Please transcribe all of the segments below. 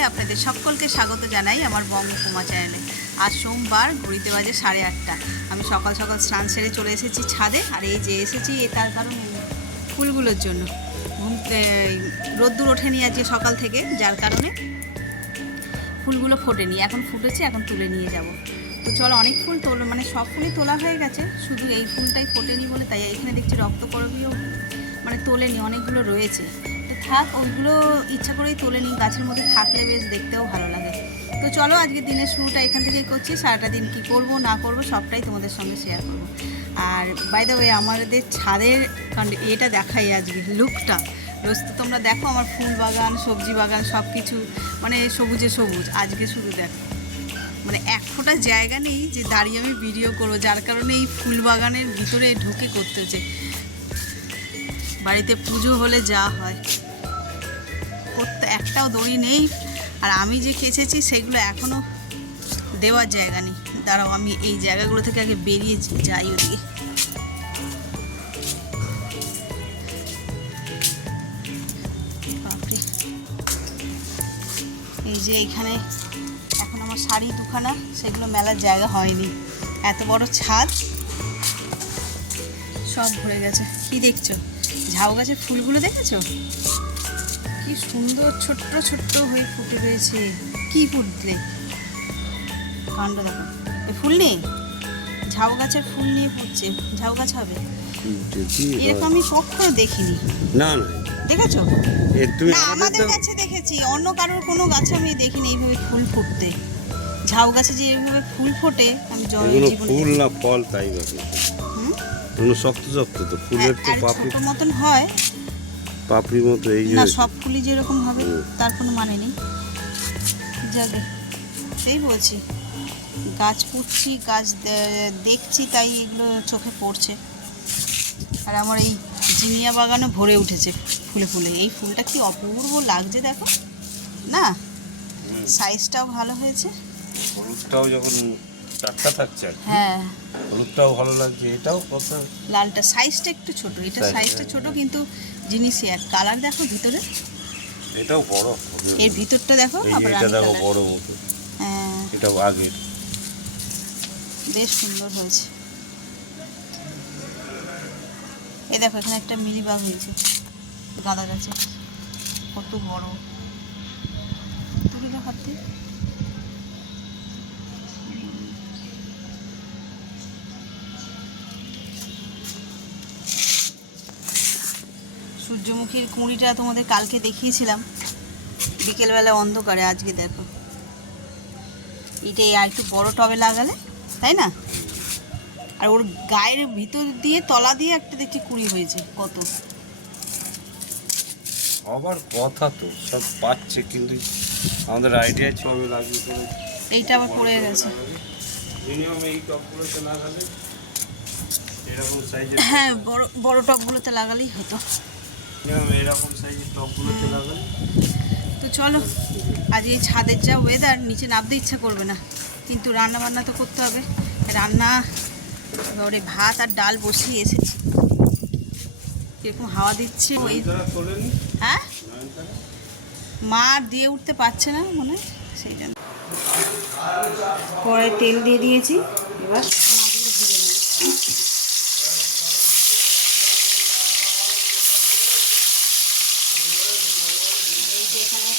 চ্যানেলে আপনাদের সকলকে স্বাগত জানাই আমার বঙ্গকুমা চ্যানেলে। আজ সোমবার, ঘড়িতে বাজে 8:30। আমি সকাল সকাল স্নান সেরে চলে এসেছি ছাদে। আর এই যে এসেছি তার কারণ ফুলগুলোর জন্য। রোদ্দুর ওঠেনি আজকে সকাল থেকে, যার কারণে ফুলগুলো ফোটেনি। এখন ফুটেছে, এখন তুলে নিয়ে যাব। তো চলো, অনেক ফুল মানে সব ফুলই তোলা হয়ে গেছে, শুধু এই ফুলটাই ফোটেনি বলে তাই এখানে দেখছি রক্তকরবীও মানে তোলেনি, অনেকগুলো রয়েছে। তো থাক, ওইগুলো ইচ্ছা করেই তোলেনি, গাছের মধ্যে থাকলে বেশ দেখতেও ভালো লাগে। তো চলো, আজকে দিনের শুরুটা এখান থেকেই করছি। সারাটা দিন কী করব না করব সবটাই তোমাদের সঙ্গে শেয়ার করব। আর বাই দ্য ওয়ে, আমাদের ছাদের এটা দেখাই আজকে লুকটা। রোজ তো তোমরা দেখো আমার ফুল বাগান, সবজি বাগান সব কিছু মানে সবুজে সবুজ। আজকে শুধু দেখো, মানে এক ফোঁটা জায়গা নেই যে দাঁড়িয়ে আমি ভিডিও করবো, যার কারণে এই ফুল বাগানের ভিতরে ঢুকে করতে হচ্ছে। বাড়িতে পুজো হলে যা হয় করতে, একটাও দড়ি নেই। আর আমি যে খেঁচেছি সেগুলো এখনও দেওয়ার জায়গা নেই। দাঁড়াও, আমি এই জায়গাগুলো থেকে আগে বেরিয়ে যাই ওদিকে। বাপরে, এই যে এইখানে এখন আমার শাড়ি দুখানা, সেগুলো মেলার জায়গা হয়নি। এত বড় ছাদ, সব ভরে গেছে। কি দেখছো? ঝাউ গাছের ফুলগুলো দেখেছো? কি সুন্দর ছোট্ট ছোট্ট হয়ে ফুটে রয়েছে। কি ফুটলে কাণ্ড দেখো। এই ফুল নেই, ঝাউ গাছের ফুল নিয়ে ফুটছে। ঝাউ গাছ হবে এরকম আমি কখনো দেখিনি। না না, দেখেছো? তুমি না, আমাদের গাছে দেখেছি, অন্য কারোর কোনো গাছে আমি দেখিনি এইভাবে ফুল ফুটতে। ঝাউ গাছে যে এইভাবে ফুল ফোটে আমি ফুল না ফল তাই ব্যাপার। কোনো শক্ত শক্ত তো ফুলের তো পাপড়ি মতন হয়, পাপড়ির মতো। এই না, সব ফুলই যেরকম হবে তার কোনো মানে নেই। যাবে, সেই বলছি, গাছ পুঁতছি, গাছ দেখছি, তাই এগুলো চোখে পড়ছে। আর আমার এই জিনিয়া বাগানও ভরে উঠেছে ফুলে ফুলে। এই ফুলটা কি অপূর্ব লাগছে দেখো না, সাইজটাও ভালো হয়েছে। হলুদটাও যখন টাটকা থাকছে, হ্যাঁ, হলুদটাও ভালো লাগছে। এটাও কত, লালটা সাইজটা একটু ছোট, এটা সাইজটা ছোট, কিন্তু জিনিসই এক। কালার দেখো ভিতরে, এটাও বড়। এর ভিতরটা দেখো, আবার এটা দেখো বড় মতো। হ্যাঁ, এটাও আগের, বেশ সুন্দর হয়েছে। এই দেখো, এখানে একটা মিলিবাগ হয়েছে গাঁদা গাছে, কত বড়। তুলে দেখাতে সূর্যমুখীর কুঁড়িটা তোমাদের কালকে দেখিয়েছিলাম বিকেলবেলা অন্ধকারে। আজকে দেখো, এটাই আর একটু বড় টবে লাগালে, তাই না? আর ওর গায়ের ভিতর দিয়ে তলা দিয়ে একটা দেখছি কুঁড়ি হয়েছে কত। আবার কথা তো সব পাচ্ছে, কিন্তু আমাদের আইডিয়া ছবি লাগিয়ে করে এইটা আবার পড়ে গেছে। মিনিমাম এই টপগুলোতে লাগালে এরকম সাইজের, হ্যাঁ, বড় বড় টবগুলোতে লাগালেই হতো। এরকম সাইজের টপগুলোতে লাগালে। তো চলো, আজ এই ছাদের যা ওয়েদার, নিচে নামতে ইচ্ছা করবে না, কিন্তু রান্না বান্না তো করতে হবে। রান্না ওরে ভাত আর ডাল বসিয়ে এসেছি। এরকম হাওয়া দিচ্ছে ওই, হ্যাঁ, মা দিয়ে উঠতে পারছে না মনে হয়, সেই জন্য। কড়াই তেল দিয়ে দিয়েছি, এবার মাছগুলো ভেজে নেব। এই যে এখানে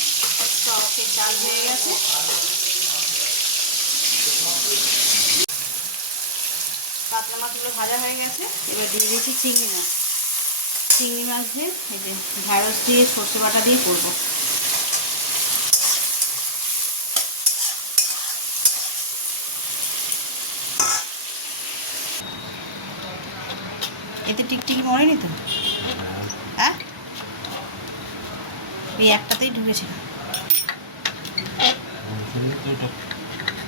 টকের চাল হয়ে গেছে, কাতলা মাছগুলো ভাজা হয়ে গেছে। এবার দিয়ে দিয়েছি চিংড়ি মাছ। চিংড়ি মাছ দিয়ে এই যে ঢ্যাঁড়স দিয়ে সর্ষে বাটা দিয়ে করবো। এতে টিকটিকি মরেনি তো? হ্যাঁ, এই একটাতেই ঢুকেছিল।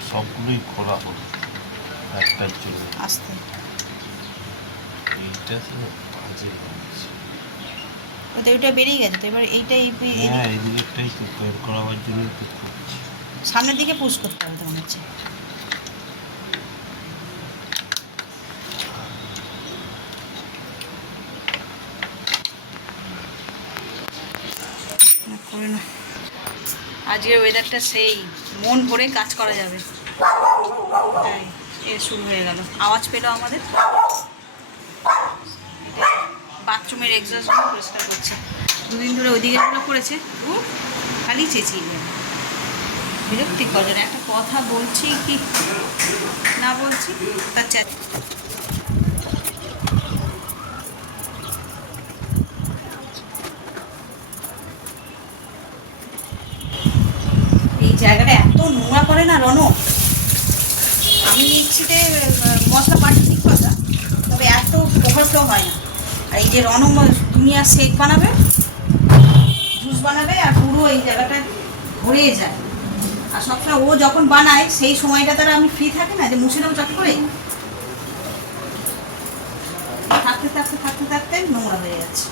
সবগুলোই খোলা হলো একটার জন্য। আস্তে এইটা তো বাজে হচ্ছে, ওইটা বেরিয়ে গেছে তো। এবার এইটাই, হ্যাঁ এই দিকটাই তো বের করাবার জন্যই তো করছি। সামনের দিকে পুশ করতে হবে তো মনে হচ্ছে। করে না, আজকের ওয়েদারটা সেই মন ভরে কাজ করা যাবে। তাই এ শুরু হয়ে গেল, আওয়াজ পেলো আমাদের। বাথরুমের এক্সস্টগুলো পরিষ্কার করছে, দুদিন ধরে ওইদিকে এগুলো করেছে, খালি চেঁচিয়ে গেল, বিরক্তি করেন। একটা কথা বলছি কি না বলছি তার এই জায়গাটা এত নোংরা করে না রণ। আমি মিক্সিতে মশলা পাটি ঠিক কথা, তবে এত ওভারফ্লো হয় না। আর এই যে রণ দুনিয়া শেক বানাবে, জুস বানাবে, আর পুরো এই জায়গাটা ভরে যায়। আর সবসময় ও যখন বানায় সেই সময়টা তারা আমি ফ্রি থাকি না, যে মুছে নেবো চট করে, থাকতে থাকতে থাকতে থাকতে নোংরা হয়ে যাচ্ছে।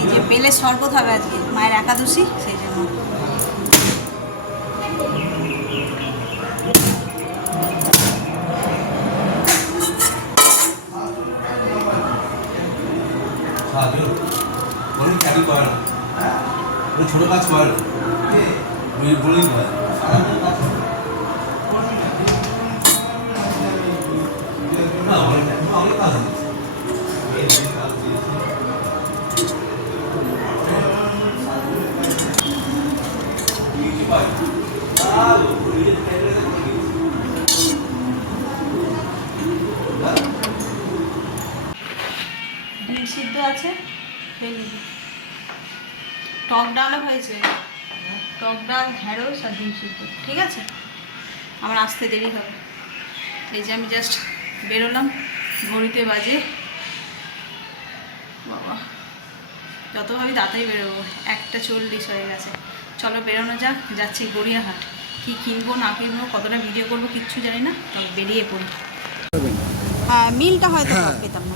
এই যে বেলে শরবত হবে আজকে, মায়ের একাদশী, সেই জন্য। ছোট কাজ করে বলেই হয়। অনেক কাজ আছে। ডিম সিদ্ধ আছে, টক ডালও হয়েছে, টক ডাল, ঢেঁড়স আর ডিম সিদ্ধ। ঠিক আছে, আমার আসতে দেরি হবে। এই যে আমি জাস্ট বেরোলাম, ঘড়িতে বাজে, বাবা যত ভাবি তাড়াতাড়ি বেরোবো, 1:40 হয়ে গেছে। চলো বেরোনো যাক, যাচ্ছি গড়িয়াহাট। কি কিনবো না কিনবো, কতটা ভিডিও করবো কিচ্ছু জানি না, তবে বেরিয়ে পড়ি। হ্যাঁ, মিলটা হয়তো পেতাম না।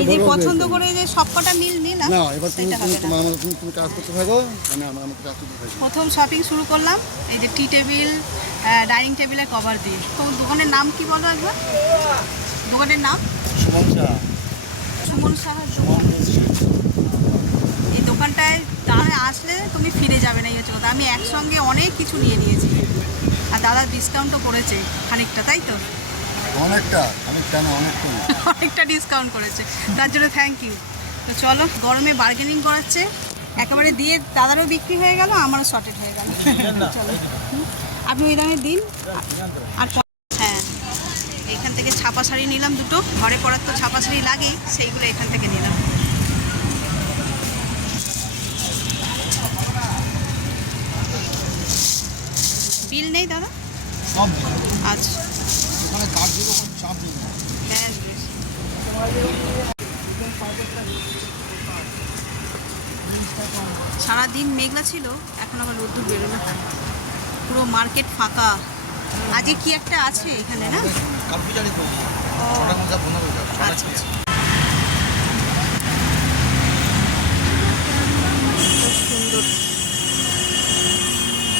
এই যে পছন্দ করে যে সবকটা মিল নিলাম, তুমি কাজ করতে থাকো, আমাকে কাজ করতে থাকো। প্রথম শপিং শুরু করলাম এই যে টি টেবিল, ডাইনিং টেবিলের কভার দিয়ে। তো দোকানের নাম কি বলো একবার, দোকানের নাম? সুমন সাহা। এই দোকানটায় দাদা আসলে তুমি ফিরে যাবে না, এই হচ্ছে কথা। আমি একসঙ্গে অনেক কিছু নিয়ে নিয়েছি, আর দাদা ডিসকাউন্টও করেছে খানিকটা, তাই তো? অনেকটা ডিসকাউন্ট করেছে, তার জন্য থ্যাংক ইউ। তো চলো, গরমে বার্গেনিং করাচ্ছে একেবারে দিয়ে, দাদারও বিক্রি হয়ে গেল, আমারও শর্টেড হয়ে গেল। চলো, আপনি ওই দামে দিন। আর হ্যাঁ, এখান থেকে ছাপা শাড়ি নিলাম দুটো, ঘরে পরার তো ছাপা শাড়ি লাগেই, সেইগুলো এখান থেকে নিলাম। বিল নেই দাদা? আচ্ছা, সারাদিন মেঘলা ছিল, এখন আবার রোদ্দুর বেরোলো, পুরো মার্কেট ফাঁকা। আজকে কি একটা আছে এখানে না? আচ্ছা, সুন্দর,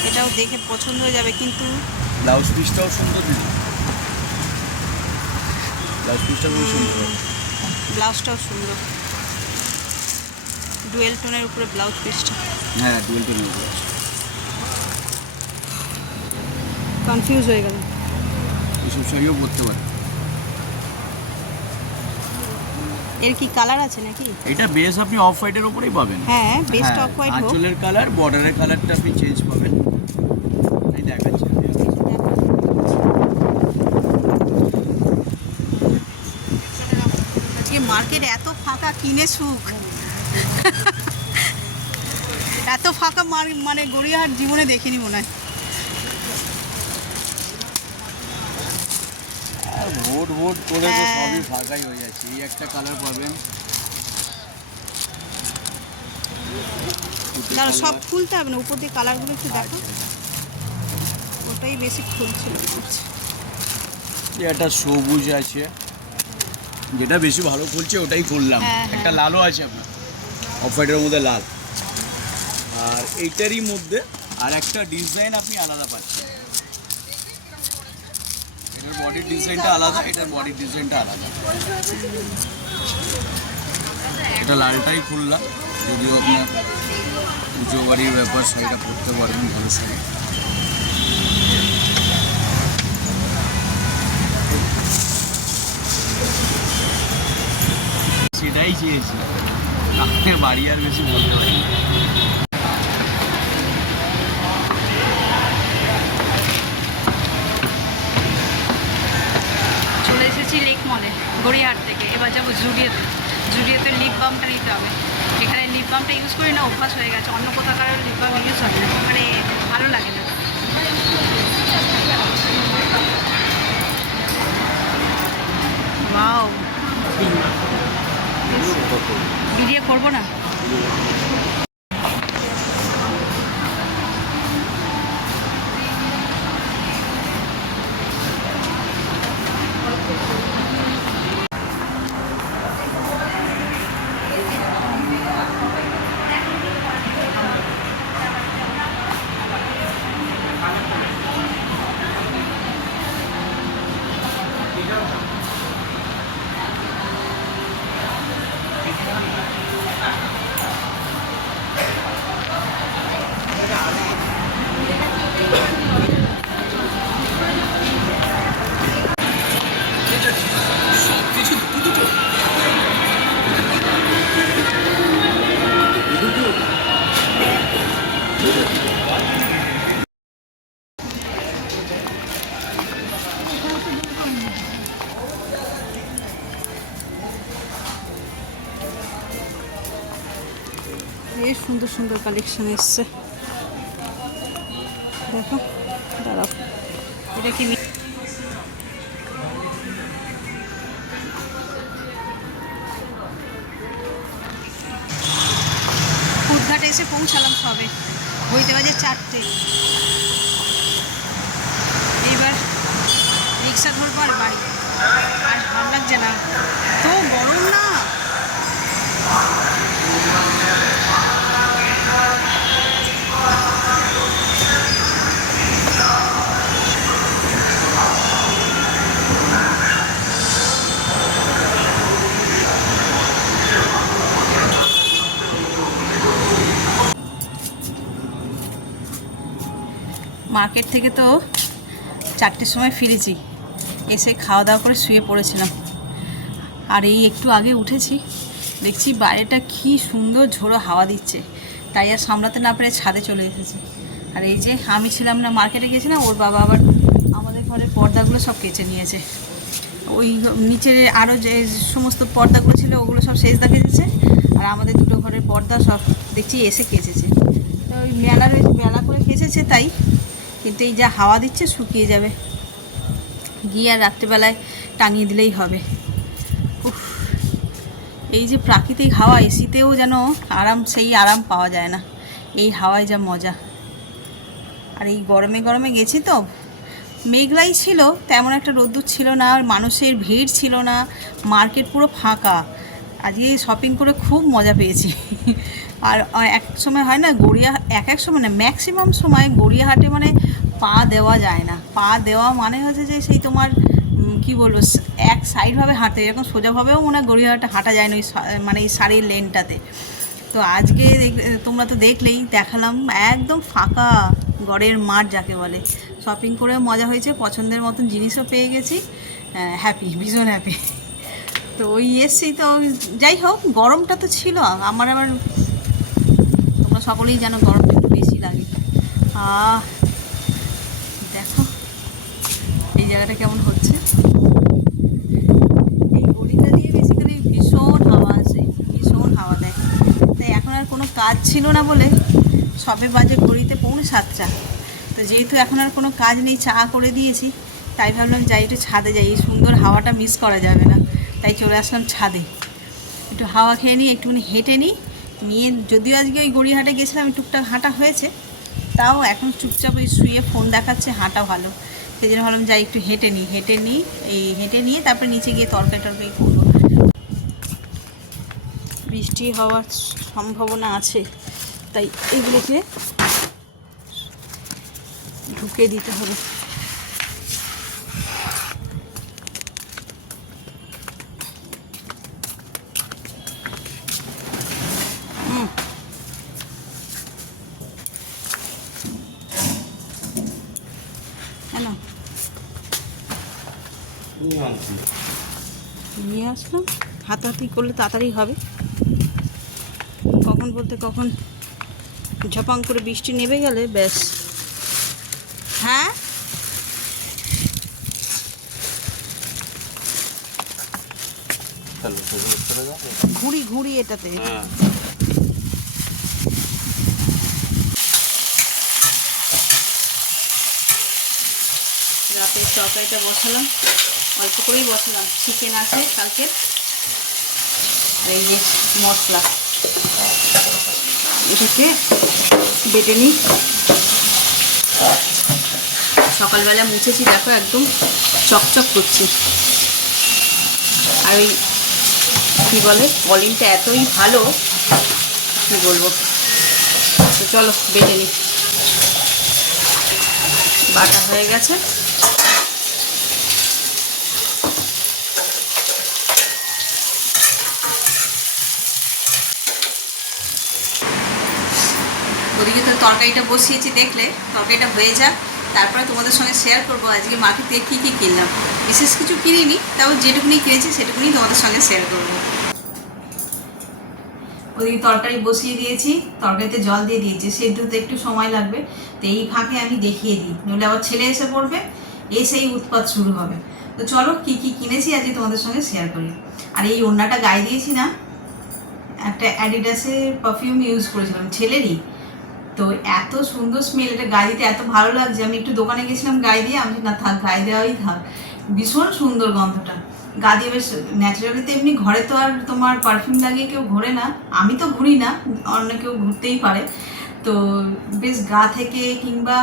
এটাও দেখে পছন্দ হয়ে যাবে, কিন্তু ব্লাউজ পিসটাও সুন্দর দিদি, ব্লাউজ পিসটা খুব সুন্দর, ব্লাউজটাও সুন্দর, ডুয়েল টোনের উপরে ব্লাউজ পিসটা। হ্যাঁ, ডুয়েল টোনের ব্লাউজ। কনফিউজ হয়ে গেল, এসব শাড়িও পরতে পারে। এর কি কালার আছে নাকি? এটা বেস আপনি অফ হোয়াইটের উপরেই পাবেন। হ্যাঁ, বেস্ট অফ হোয়াইট হোক। আঁচলের কালার, বর্ডারের কালারটা আপনি চেঞ্জ পাবেন। এই দেখাচ্ছি, আজকে মার্কেট এত ফাঁকা, কিনে সুখ। এত ফাঁকা মানে গড়িয়াহাট জীবনে দেখিনি মনে হয়। ভোট ভোট করে তো হ্যাঁ। সবই ফাঁকাই হয়ে যাচ্ছে। এই একটা কালার পাবেন, দাঁড়া সব খুলতে হবে না, উপর দিয়ে কালারগুলো একটু দেখো, ওটাই বেশি খুলছিল মনে হচ্ছে। একটা সবুজ আছে, যেটা বেশি ভালো খুলছে ওটাই খুললাম। হ্যাঁ, একটা হ্যাঁ। লালও আছে আপনার, অফ হোয়াইটের মধ্যে লাল। আর এইটারই মধ্যে আর একটা ডিজাইন আপনি আলাদা পাচ্ছেন। এটার বডির ডিজাইনটা আলাদা, এটার বডির ডিজাইনটা আলাদা। এটা লালটাই খুললাম, যদিও আপনার পুজো বাড়ির ব্যাপার, শাড়িটা পরতে পারবেন ভালো শাড়ি। সেটাই চেয়েছি, আপনার বাড়ি আর বেশি বলতে পারি না। চলে এসেছি লেক মলে গড়িয়াহাট থেকে। এবার যাবো জুডিওতে। জুডিওতে লিপ বামটা নিতে হবে। এখানে লিপ বামটা ইউজ করি না, অভ্যাস হয়ে গেছে। অন্য কোথাও কারোর লিপ বাম ইউজ হয় না, মানে ভালো লাগে না। ওয়াও, ভিডিও করবো না। বেশ সুন্দর সুন্দর কালেকশন এসছে, দেখো। দাঁড়াও, এটা কি ফুটঘাটে এসে পৌঁছালাম সবে, হইতে বাজে 4টে। এইবার রিক্সা ধরবো আর বাড়ি। আর ভালো লাগছে না, তো গরম না। মার্কেট থেকে তো 4টের সময় ফিরেছি, এসে খাওয়া দাওয়া করে শুয়ে পড়েছিলাম। আর এই একটু আগে উঠেছি, দেখছি বাইরেটা কি সুন্দর ঝোড়ো হাওয়া দিচ্ছে, তাই আর সামলাতে না পেরে ছাদে চলে এসেছি। আর এই যে আমি ছিলাম না, মার্কেটে গেছিলাম, ওর বাবা আবার আমাদের ঘরের পর্দাগুলো সব কেচে নিয়েছে। ওই নিচের আরও যে সমস্ত পর্দাগুলো ছিল ওগুলো সব সেজদা কেচেছে, আর আমাদের দুটো ঘরের পর্দা সব দেখছি এসে কেচেছে। তো ওই বেলা করে কেচেছে তাই, কিন্তু এই যা হাওয়া দিচ্ছে শুকিয়ে যাবে, গিয়ে আর রাত্রেবেলায় টাঙিয়ে দিলেই হবে। উফ, এই যে প্রাকৃতিক হাওয়া, এসিতেও যেন সেই আরাম পাওয়া যায় না, এই হাওয়ায় যা মজা। আর এই গরমে গরমে গেছি তো, মেঘলাই ছিল, তেমন একটা রোদ্দুর ছিল না, আর মানুষের ভিড় ছিল না, মার্কেট পুরো ফাঁকা। আজকে শপিং করে খুব মজা পেয়েছি। আর এক সময় হয় না এক সময় না, ম্যাক্সিমাম সময় গড়িয়াহাটে মানে পা দেওয়া যায় না। পা দেওয়া মানে হচ্ছে যে সেই তোমার কি বলবো, এক সাইডভাবে হাঁটতে, এরকম সোজাভাবেও মনে হয় গড়িয়াহাটে হাঁটা যায় না, ওই মানে এই শাড়ির লেনটাতে। তো আজকে তোমরা তো দেখলেই, দেখালাম একদম ফাঁকা গড়ের মাঠ যাকে বলে। শপিং করেও মজা হয়েছে, পছন্দের মতন জিনিসও পেয়ে গেছি, হ্যাপি, ভীষণ হ্যাপি। তো ওই এসছি তো, যাই হোক গরমটা তো ছিল। আমার তোমরা সকলেই জানো গরমটা একটু বেশি লাগে। দেখো এই জায়গাটা কেমন হচ্ছে, এই গলিটা দিয়ে বেসিক্যালি ভীষণ হাওয়া আসে, ভীষণ হাওয়া দেয়। তাই এখন আর কোনো কাজ ছিল না বলে সবে বাজে ঘড়িতে 6:45। তো যেহেতু এখন আর কোনো কাজ নেই, চা করে দিয়েছি, তাই ভাবলাম যাই একটু ছাদে যাই, এই সুন্দর হাওয়াটা মিস করা যাবে না, তাই চলে আসলাম ছাদে। একটু হাওয়া খেয়ে নিই, একটুখানি হেঁটে নিই, নিয়ে যদিও আজকে ওই গড়িয়াহাটে গেছিলাম টুকটাক হাঁটা হয়েছে, তাও এখন চুপচাপ ওই শুয়ে ফোন দেখাচ্ছে, হাঁটা ভালো, সেই জন্য ভাবলাম যাই একটু হেঁটে নিই, হেঁটে নিয়ে তারপরে নিচে গিয়ে তরকারি করবো। বৃষ্টি হওয়ার সম্ভাবনা আছে, তাই এগুলোকে ঢুকে দিতে হবে। কেন নিয়ে আসলাম, হাতাহাতি করলে তাড়াতাড়ি হবে, কখন বলতে কখন ঝপাং করে বৃষ্টি নেমে গেলে ব্যাস। হ্যাঁ ঘুড়ি এটাতে রাতের তরকারিটা বসালাম, অল্প করেই বসালাম, চিকেন আছে কালকে, আর এই যে মশলা, এটাকে বেটে নিই। সকালবেলা মুছেছি, দেখো একদম চকচক করছি, আর ওই কী বলে কলিংটা এতই ভালো কী বলবো। তো চলো বেটে নিই, বাটা হয়ে গেছে। ওদিকে তো তরকারিটা বসিয়েছি, দেখলে তরকারিটা হয়ে যাক, তারপরে তোমাদের সঙ্গে শেয়ার করবো আজকে মার্কেট থেকে কী কী কিনলাম। বিশেষ কিছু কিনিনি, তাও যেটুকুনি কিনেছি সেটুকুনি তোমাদের সঙ্গে শেয়ার করবো। ওদিকে তরকারি বসিয়ে দিয়েছি, তরকারিতে জল দিয়ে দিয়েছি, সেদ্ধ হতে একটু সময় লাগবে, তো এই ফাঁকে আমি দেখিয়ে দিই, নইলে আবার ছেলে এসে পড়বে, এসেই উৎপাত শুরু হবে। তো চলো কী কী কিনেছি আজকে তোমাদের সঙ্গে শেয়ার করি। আর এই ওড়নাটা গায়ে দিয়েছি না, একটা অ্যাডিডাসের পারফিউম ইউজ করেছিলাম ছেলেরই, তো এত সুন্দর স্মেল, এটা গায়ে দিতে এত ভালো লাগছে। আমি একটু দোকানে গেছিলাম গায়ে দিয়ে, আমি না থাক গায়ে দেওয়াই থাক, ভীষণ সুন্দর গন্ধটা, গা দিয়ে বেশ ন্যাচারালি। তো এমনি ঘরে তো আর তোমার পারফিউম লাগিয়ে কেউ ঘোরে না, আমি তো ঘুরি না, অন্য কেউ ঘুরতেই পারে, তো বেশ গা থেকে কিংবা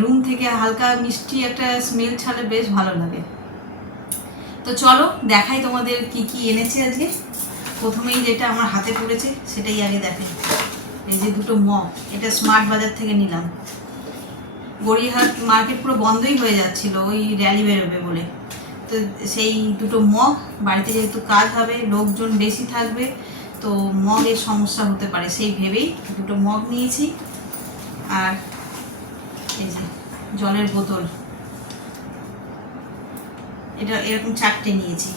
রুম থেকে হালকা মিষ্টি একটা স্মেল ছাড়লে বেশ ভালো লাগে। তো চলো দেখাই তোমাদের কি কি এনেছি আজকে। প্রথমেই যেটা আমার হাতে পড়েছে সেটাই আগে দেখাই। এই যে দুটো মগ, এটা স্মার্ট বাজার থেকে নিলাম। গড়িয়াহাট মার্কেট পুরো বন্ধই হয়ে যাচ্ছিল ওই র্যালি বেরোবে বলে, তো সেই দুটো মগ, বাড়িতে যেহেতু কাজ হবে, লোকজন বেশি থাকবে, তো মগের সমস্যা হতে পারে, সেই ভেবেই দুটো মগ নিয়েছি। আর এই যে জলের বোতল, এটা এরকম 4টে নিয়েছি,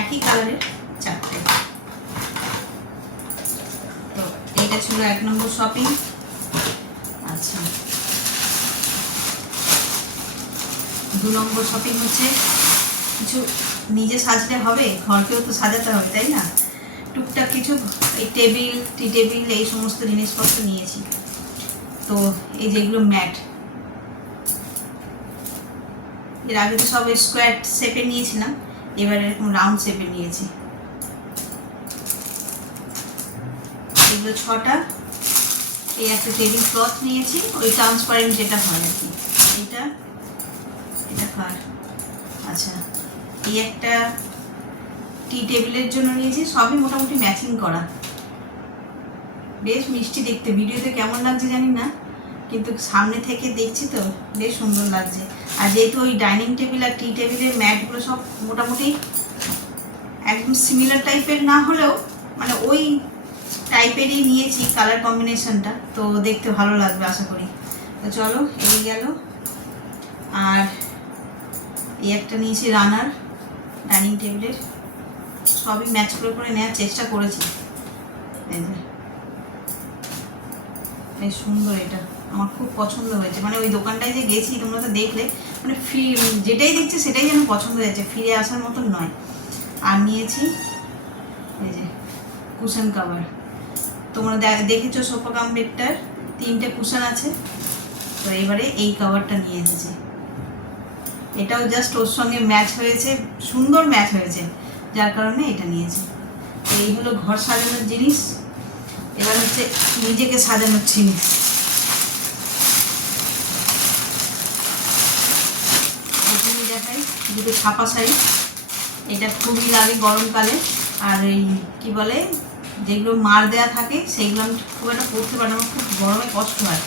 একই কালারের 4টে। তো এইটা ছিল 1 নম্বর শপিং। আচ্ছা, 2 নম্বর শপিং হচ্ছে কিছু নিজে সাজতে হবে, ঘরকেও তো সাজাতে হবে, তাই না? টুকটাক কিছু এই টেবিল, টি টেবিল, এই সমস্ত জিনিসপত্র নিয়েছি। তো এই যেগুলো ম্যাট, এর আগে তো সব স্কোয়ার শেপে নিয়েছিলাম, এবার এরকম রাউন্ড শেপে নিয়েছি। এগুলো 6টা। এই একটা টেবিল ক্লথ নিয়েছি, ওই ট্রান্সপারেন্ট যেটা হয় আর কি, এটা কার। আচ্ছা, এই একটা টি টেবিলের জন্য নিয়েছি, সবই মোটামুটি ম্যাচিং করা, বেশ মিষ্টি দেখতে। ভিডিওতে কেমন লাগছে জানি না, কিন্তু সামনে থেকে দেখছি তো বেশ সুন্দর লাগছে। আর যেহেতু ওই ডাইনিং টেবিল আর টি টেবিলের ম্যাটগুলো সব মোটামুটি একদম সিমিলার টাইপের না হলেও মানে ওই টাইপেরই নিয়েছি কালার কম্বিনেশনটা, তো দেখতে ভালো লাগবে আশা করি। তো চলো এই গেল। আর এই একটা নিয়েছি রানার ডাইনিং টেবিলের, সবই ম্যাচ করে নেওয়ার চেষ্টা করেছি। এই যে বেশ সুন্দর, এটা আমার খুব পছন্দ হয়েছে। মানে ওই দোকানটায় যে গেছি তোমরা তো দেখলে, মানে যেটাই দেখছে সেটাই যেন পছন্দ হয়েছে, ফিরে আসার মতন নয়। আর নিয়েছি এই যে কুশন কাভার, তোমরা দেখেছো সোফা কাম বেডটার 3টে কুশন আছে, তো এবারে এই কাভারটা নিয়ে এসেছি। এটাও জাস্ট ওর সঙ্গে ম্যাচ হয়েছে, সুন্দর ম্যাচ হয়েছে, যার কারণে এটা নিয়েছি। এই হলো ঘর সাজানোর জিনিস। এবার হচ্ছে নিজেকে সাজানোর জিনিস। প্রথমে দেখাই দুটো ছাপা শাড়ি, এটা খুবই লাগে গরমকালে। আর এই কী বলে, যেগুলো মার দেওয়া থাকে সেইগুলো আমি খুব একটা পরতে পারি না, আমার খুব গরমে কষ্ট হয়,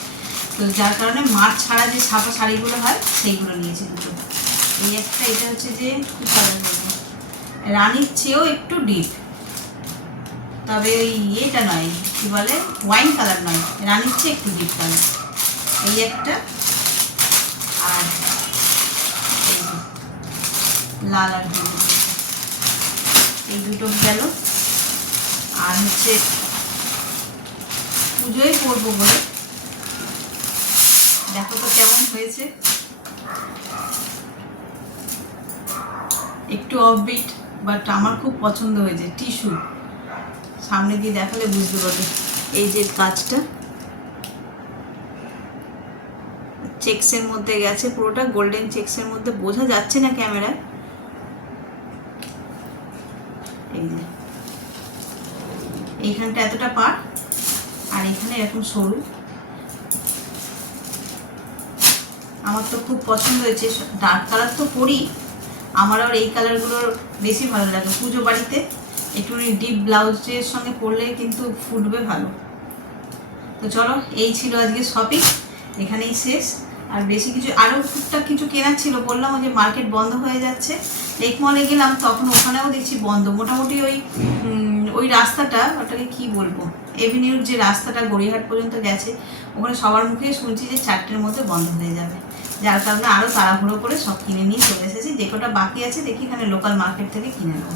তো যার কারণে মার ছাড়া যে ছাপা শাড়িগুলো হয় সেইগুলো নিয়েছি দুটো। এই একটা, এটা হচ্ছে যে কী কালার বলবো, রানীর চেয়েও একটু ডিপ, তবে ওই এটা নয়, কী বলে, ওয়াইন কালার নয়, রানীর চেয়ে একটু ডিপ কালার। এই একটা, আর এই লাল আর হলুদ, এই দুটো গেল। আর হচ্ছে পুজোয় পরবো বলে, দেখো তো কেমন হয়েছে, একটু অফবিট, বাট আমার খুব পছন্দ হয়েছে। টিস্যু সামনে দিয়ে দেখালে বুঝতে পারবে। এই যে কাজটা চেক্সের মধ্যে গেছে, পুরোটা গোল্ডেন চেক্সের মধ্যে, বোঝা যাচ্ছে না ক্যামেরায়। এই যে এইখানটা এতটা পার, আর এখানে এরকম সরু। আমার তো খুব পছন্দ হয়েছে। ডার্ক কালার তো পরি, আমার আর এই কালারগুলোর বেশি ভালো লাগে। পুজো বাড়িতে একটুখানি ডিপ ব্লাউজের সঙ্গে পরলে কিন্তু ফুটবে ভালো। তো চলো, এই ছিল আজকে শপিং, এখানেই শেষ। আর বেশি কিছু, আরও টুকটাক কিছু কেনার ছিল, বললাম যে মার্কেট বন্ধ হয়ে যাচ্ছে। লেক মলে গেলাম, তখন ওখানেও দেখছি বন্ধ। মোটামুটি ওই রাস্তাটা, ওটাকে কি বলবো, এভিনিউর যে রাস্তাটা গড়িয়াহাট পর্যন্ত গেছে, ওখানে সবার মুখেই শুনছি যে 4টের মধ্যে বন্ধ হয়ে যাবে, যার কারণে আরও তাড়াহুড়ো করে সব কিনে নিয়ে চলে এসেছি। যে কটা বাকি আছে দেখি এখানে লোকাল মার্কেট থেকে কিনে নেবো।